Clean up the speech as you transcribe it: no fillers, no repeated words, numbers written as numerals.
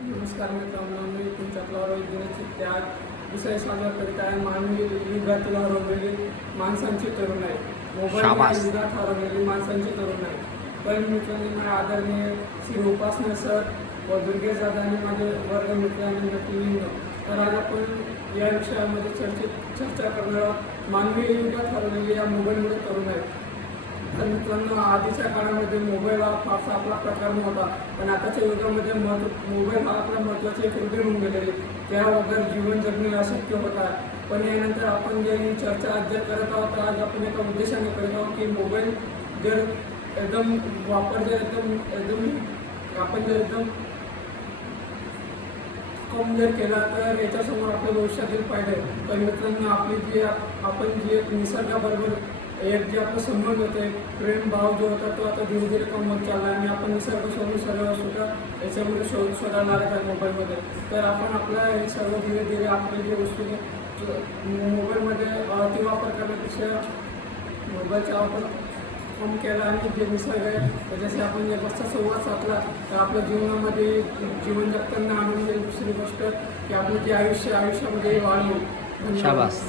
नमस्कार मित्रांनो, मी तुमच्यातला रोहित दिनाची त्याग विषय सादर करीत आहे. मानवी युगातील हरवलेली माणसांची तरुण आहे. मोबाईल युगात हरवलेली माणसांची तरुण आहे. पण मित्रांनी माझ्या आदरणीय श्री उपासना सर व दुर्गेश दादा आणि माझे वर्ग मित्र आणि नक्की तर आज आपण या विषयामध्ये चर्चा करणार आहोत. मानवी युगात हरवलेली या मोबाईलमुळे तरुण आहेत. तर मित्रांनो, आधीच्या काळामध्ये मोबाईल हा फारसा आपला प्रकार नव्हता, पण आताच्या युगामध्ये मोबाईल हा आपला महत्त्वाची एक रुटीन होऊन गेलेली. त्याबद्दल जीवन जगणे अशक्य होत आहे. पण यानंतर आपण जे ही चर्चा अध्ययन करत आहोत, आज आपण एका उद्देशाने करत आहोत की मोबाईल जर एकदम वापर जर एकदम कम जर केला तर याच्यासमोर आपल्या भविष्यातील फायदे. पण मित्रांनो, आपण जी एक निसर्गाबरोबर एक जे आपलं संबंध होते, प्रेम भाव जो होता तो आता धीरे धीरे कम होत चालला आणि आपण निसर्ग सोडून सर्व सुद्धा याच्यामध्ये शोधायला लागत आहे मोबाईलमध्ये. तर आपण आपला हे सर्व धीरे धीरे आपले जे वस्तू मोबाईलमध्ये अतिवापर करण्यापेक्षा मोबाईलचा वापर कम केला आणि जे निसर्ग आहे त्याच्याशी आपण जर संवाद साधला तर आपल्या जीवनामध्ये जीवन जगताना आनंद येईल. दुसरी गोष्ट की आपलं जे आयुष्यामध्ये वाढ होईल. शाबास.